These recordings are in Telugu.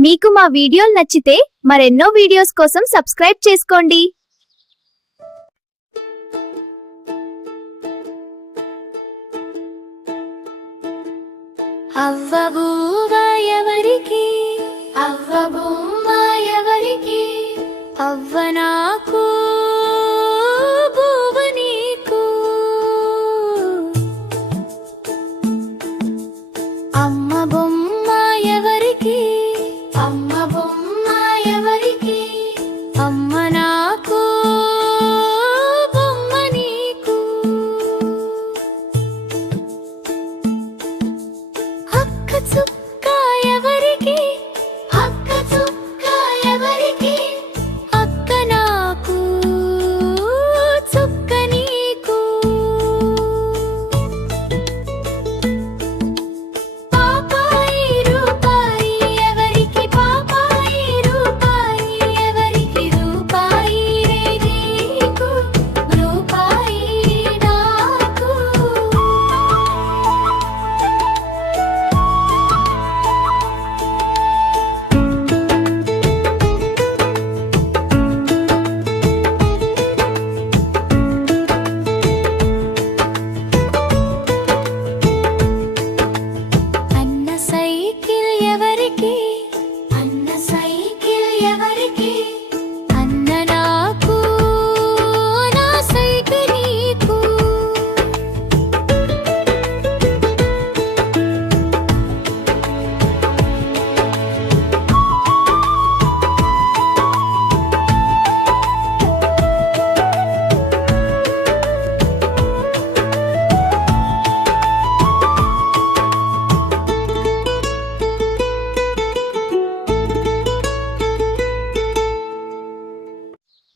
మీకు మా వీడియోలు నచ్చితే మరెన్నో వీడియోస్ కోసం సబ్స్క్రైబ్ చేసుకోండి. అవ్వబూవ ఎవరికి అవ్వబొమ్మ ఎవరికి అవ్వ నాకు బూవ నీకు అమ్మ బొమ్మ ఎవరికి అమ్మ బొమ్మ ఎవరికి అమ్మ నాకు బొమ్మ నీకు అక్క చుక్క ఎవరికి అక్క చుక్క ఎవరికి అక్క నాకు చుక్క నీకు పాపాయి రూపాయి ఎవరికి పాపాయి రూపాయి ఎవరికి రూపాయి నీకు రూపాయి నాకు అన్న సైకిల్ ఎవరికి అన్న సైకిల్ ఎవరికి అన్న నాకు నా సైకిల్ నీకు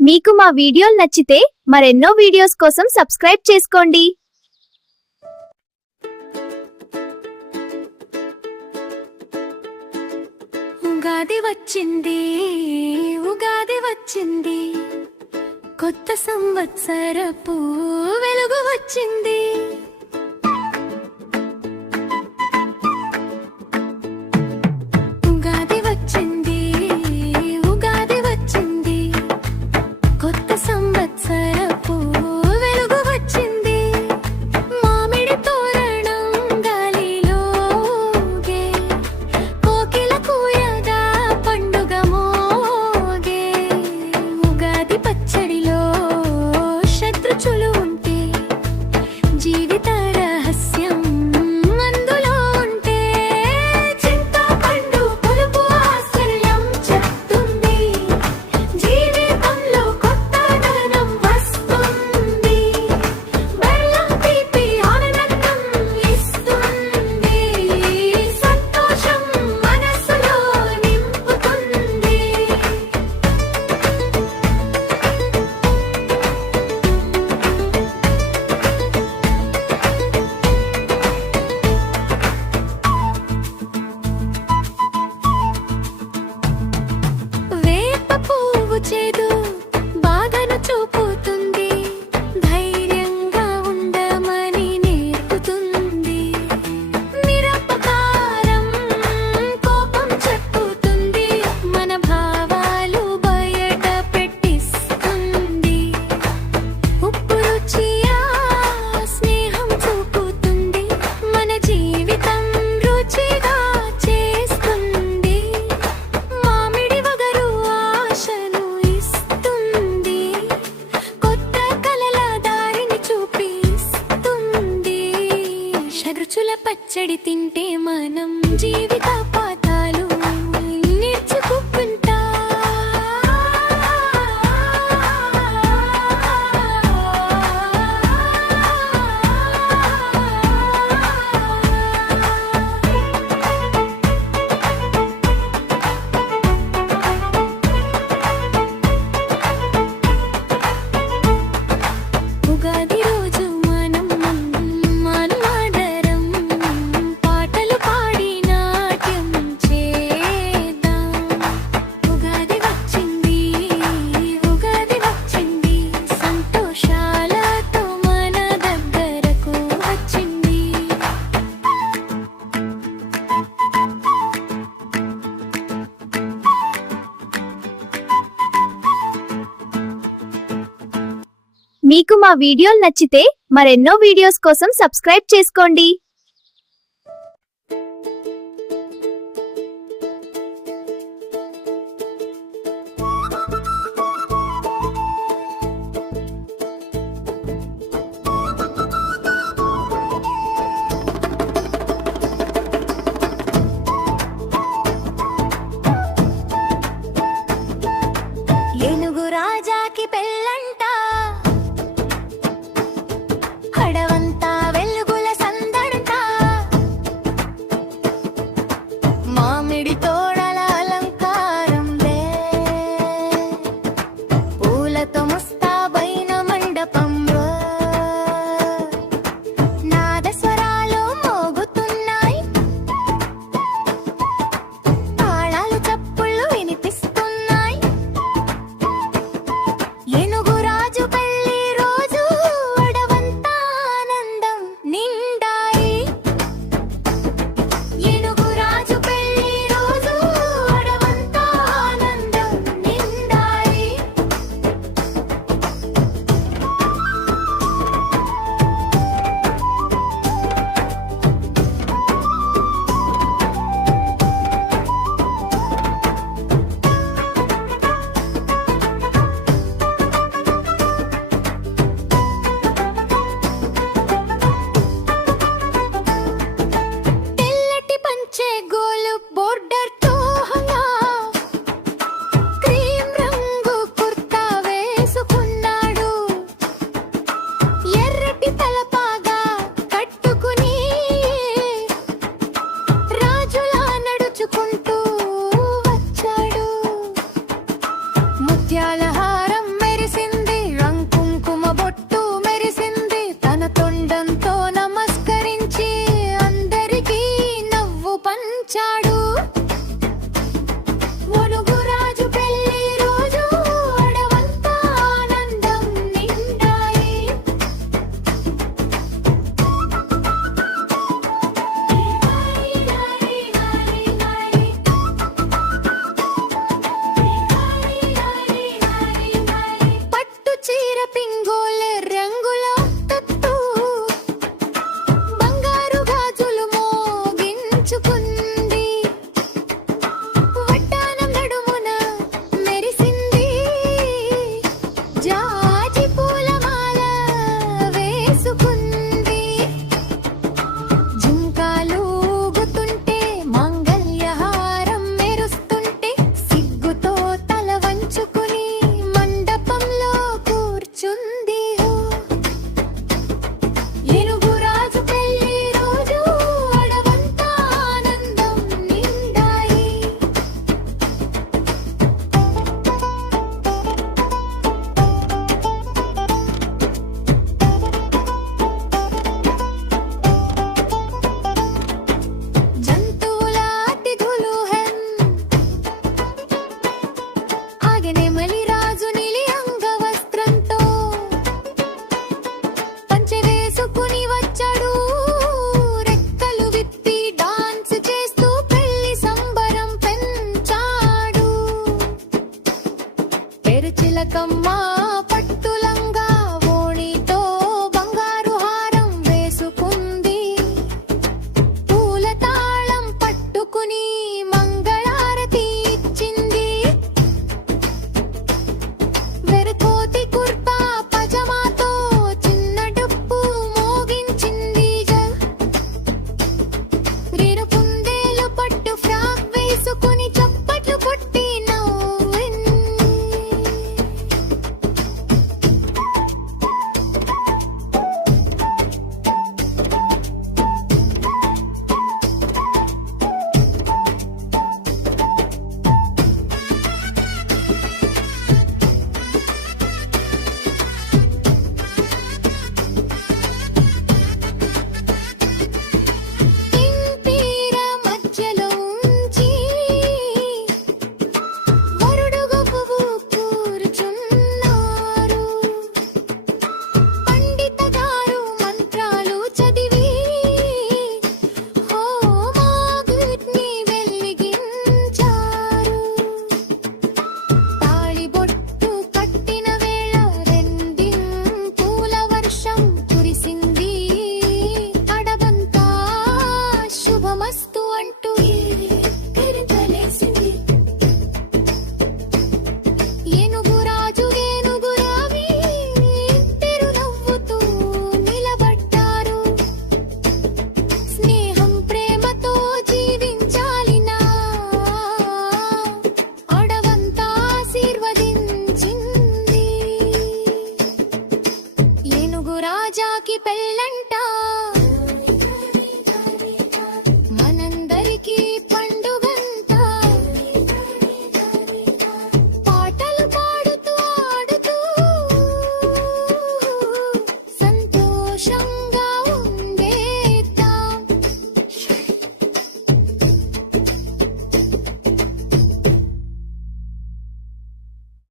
మీకు మా వీడియోలు నచ్చితే మరెన్నో వీడియోస్ కోసం సబ్స్క్రైబ్ చేసుకోండి. ఉగాది వచ్చింది ఉగాది వచ్చింది కొత్త సంవత్సరపు వెలుగు వచ్చింది ఉగాది వచ్చింది ఉగాది వచ్చింది కొత్త సంవత్సరపు వెలుగు వచ్చింది మామిడి తోరణం గాలిలోగే కోకిల కూయగా పండుగ మోగే ఉగాది పచ్చడిలో శత్రుచులు ఉంటే మీకు మా వీడియోలు నచ్చితే మరెన్నో వీడియోస్ కోసం సబ్స్క్రైబ్ చేసుకోండి. ఏనుగు రాజాకి పెళ్ళంట, అడవంతా వెలుగుల సందడంట, మామిడి తోడల అలంకారంలే, పూలతో ముస్తాబైన మండపంలో నాదస్వరాలు మోగుతున్నాయి, తాళాలు చప్పుళ్ళు వినిపిస్తున్నాయి. ఏనుగు రాజు పెళ్లి రోజు అడవంతా ఆనందం నిండాయి. ఏనుగు రాజు పెళ్లి రోజు అడవంతా ఆనందం నిండాయి. తెల్లటి పంచె గోలు బోర్డర్ తో హంగా, క్రీమ్ రంగు కుర్తా వేసుకున్నాడు, ఎర్రటి తలపాగా కట్టుకుని రాజులా నడుచుకుంటూ వచ్చాడు. ముత్యాల హారం మెరిసింది, రంకుంకుమ బొట్టు మెరిసింది, తన తొండంతో నమస్కరించి అందరికీ నవ్వు పంచాడు. ఒనుగు రాజు పెళ్లి రోజు అడవంతా ఆనందం నిండాయి. పట్టు చీర పింగోలే రంగులో తత్తు, బంగారు గాజులు మోగించుకుంది, వడ్డానం నడుమున మెరిసింది, జాజి పూలమాల వేసుకుంది, జుంకాలు ఊగుతుంటే మాంగళ్యహారం మెరుస్తుంటే సిగ్గుతో తల వంచుకుని మండపంలో కూర్చుంది. ఏనుగు రాజు పెళ్లి రోజు అడవంతా ఆనందం నిండాయి. జంతువుల అతిథులు హెన్, ఆగెనెమలి రాజు నీలి అంగవస్త్రంతో పంచె వేసుకుని వచ్చాడు, రెక్కలు విప్పి డాన్స్ చేస్తూ పెళ్లి సంబరం పెంచాడు. పెరుచిలకమ్మ